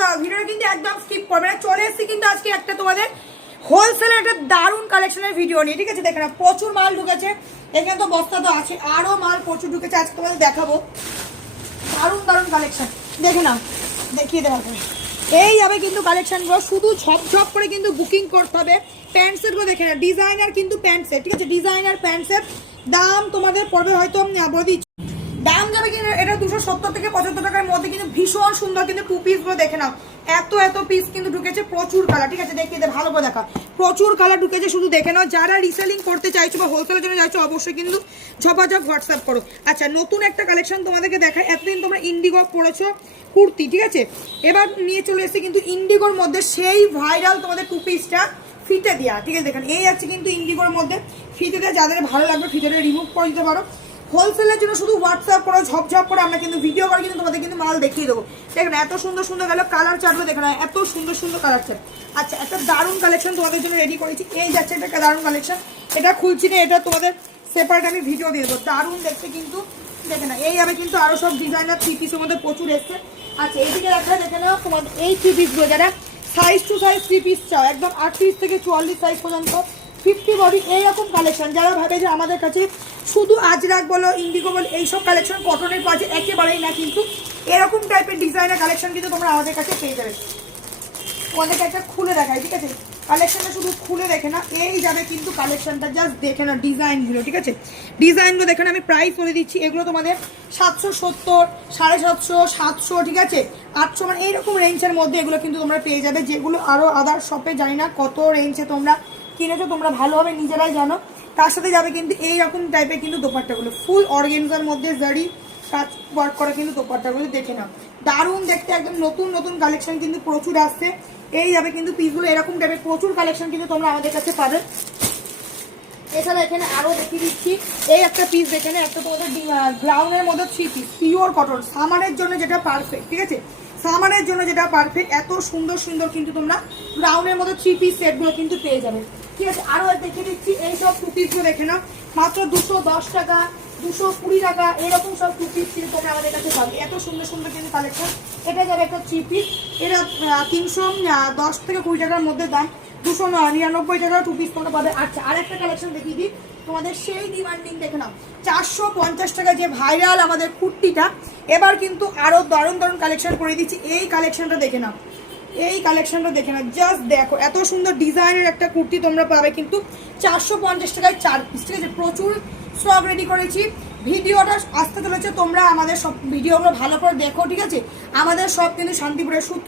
দাঁড়াও ভিডিওটা কিন্তু একদম স্কিপ করবে না। চলে এসেছি কিন্তু আজকে একটা তোমাদের হোলসেলের একটা দারুণ কালেকশনের ভিডিও নিয়ে, ঠিক আছে? দেখে না, প্রচুর মাল ঢুকেছে এখানে, তো বস্তা তো আছে, আরো মাল প্রচুর ঢুকেছে, আজকে তোমাদের দেখাবো দারুণ দারুণ কালেকশন। দেখে নাও, দেখিয়ে দেওয়া হবে এই যাবে কিন্তু কালেকশনগুলো, শুধু ঝপঝপ করে কিন্তু বুকিং করতে হবে। প্যান্ট সেটগুলো দেখে না, ডিজাইনার কিন্তু প্যান্ট সেট, ঠিক আছে? ডিজাইনার প্যান্ট সেট দাম তোমাদের পড়বে হয়তো বলে দিচ্ছি, দাম যাবে কিন্তু এটা 270 থেকে 75 টাকার মধ্যে, কিন্তু ভীষণ সুন্দর কিন্তু টু পিসগুলো দেখে নাও, এত এত পিস কিন্তু ঢুকেছে, প্রচুর কালার, ঠিক আছে? দেখিয়ে দে ভালো করে দেখা, প্রচুর কালার ঢুকেছে, শুধু দেখে নাও। যারা রিসেলিং করতে চাইছো বা হোলসেলের জন্য চাইছো অবশ্যই কিন্তু ঝপাঝপ হোয়াটসঅ্যাপ করো। আচ্ছা, নতুন একটা কালেকশন তোমাদেরকে দেখায়। এতদিন তোমরা ইন্ডিগো পড়েছো কুর্তি, ঠিক আছে? এবার নিয়ে চলে এসেছে কিন্তু ইন্ডিগোর মধ্যে সেই ভাইরাল তোমাদের টু পিসটা ফিতে দেওয়া, ঠিক আছে? দেখেন এই আছে কিন্তু ইন্ডিগোর মধ্যে ফিতে দেওয়া, যাদের ভালো লাগবে ফিতেটা রিমুভ করে দিতে পারো। হোলসেলের জন্য শুধু হোয়াটসঅ্যাপ করো, ঝপঝপ করে আমরা কিন্তু ভিডিও করে কিন্তু তোমাদের কিন্তু মাল দেখিয়ে দেবো। দেখেন এত সুন্দর সুন্দর গেল কালার চার্টগুলো, দেখেন এত সুন্দর সুন্দর কালার চার্ট। আচ্ছা, একটা দারুণ কালেকশন তোমাদের জন্য রেডি করেছি, এই যাচ্ছে এটা একটা দারুণ কালেকশন, এটা খুলছি না, এটা তোমাদের সেপারেট আমি ভিডিও দিয়ে দেবো, দারুণ দেখতে কিন্তু। দেখে না, এই হবে কিন্তু আরো সব ডিজাইনার থ্রি পিসের মধ্যে প্রচুর এসছে। আচ্ছা, এইদিকে দেখা দেখে নাও তোমাদের এই থ্রি পিসগুলো, যারা size to size three piece চাও, একদম 38 থেকে 44 সাইজ পর্যন্ত 50 বডি, এইরকম কালেকশন। যারা ভাবে যে আমাদের কাছে শুধু আজরাক বলো, ইন্ডিগো বলো, এইসব কালেকশন কটনের পাওয়া যায়, একেবারেই না, কিন্তু এরকম টাইপের ডিজাইনের কালেকশন কিন্তু তোমরা আমাদের কাছে পেয়ে যাবে। তোমাদেরকে একটা খুলে দেখাই, ঠিক আছে? কালেকশনটা শুধু খুলে দেখে না, এই যাবে কিন্তু কালেকশনটা, জাস্ট দেখে না ডিজাইনগুলো, ঠিক আছে? ডিজাইনগুলো দেখে না, আমি প্রাইস বলে দিচ্ছি, এগুলো তোমাদের 770, 750, 700, ঠিক আছে? 800, মানে এইরকম রেঞ্জের মধ্যে এগুলো কিন্তু তোমরা পেয়ে যাবে, যেগুলো আরও আদার শপে জানি না কত রেঞ্জে তোমরা কিনেছো, তোমরা ভালোভাবে নিজেরাই জানো। তার সাথে যাবে কিন্তু এইরকম টাইপের কিন্তু দোপাট্টাগুলো, ফুল অর্গানজার মধ্যে জারি কাজ ওয়ার্ক করা কিন্তু দোপাট্টাগুলো, দেখে নাও দারুণ দেখতে, একদম নতুন নতুন কালেকশন কিন্তু প্রচুর আসছে। এই যাবে কিন্তু পিসগুলো, এরকম টাইপের প্রচুর কালেকশন কিন্তু তোমরা আমাদের কাছে পাবে। এছাড়া এখানে আরও দেখিয়ে দিচ্ছি, এই একটা পিস দেখে না, একটা তোমাদের গ্রাউন্ডের মধ্যে থ্রি পিস পিওর কটন, সামারের জন্য যেটা পারফেক্ট, ঠিক আছে? সামারের জন্য যেটা পারফেক্ট, এত সুন্দর সুন্দর কিন্তু তোমরা গ্রাউন্ডের মধ্যে থ্রি পিস সেটগুলো কিন্তু পেয়ে যাবে, ঠিক আছে? আরও দেখিয়ে দিচ্ছি, এই সব টু পিসগুলো দেখে না, মাত্র 210 টাকা, 220 টাকা, এরকম সব টু পিস কিন্তু তোমরা আমাদের কাছে পাবে, এত সুন্দর সুন্দর কিন্তু কালেকশন। এটা যাবে একটা থ্রি পিস, এটা 310 থেকে 20 টাকার মধ্যে দাম, 299 টাকা টু পিস তোমরা পাবে। আচ্ছা, আরেকটা কালেকশন দেখিয়ে দিই তোমাদের, সেই ডিমান্ডিং দেখে নাও, 450 টাকা যে ভাইরাল আমাদের কুর্তিটা, এবার কিন্তু আরও দারুণ দারুণ কালেকশন করে দিচ্ছি। এই কালেকশনটা দেখে নাও, এই কালেকশনটা দেখে নাও, জাস্ট দেখো এত সুন্দর ডিজাইনের একটা কুর্তি তোমরা পাবে কিন্তু 450 টাকায় 4 পিস, ঠিক আছে? প্রচুর স্টক রেডি করেছি, ভিডিওটা আসতে চলেছে, তোমরা আমাদের সব ভিডিওগুলো ভালো করে দেখো, ঠিক আছে? আমাদের সব কিন্তু শান্তিপুরের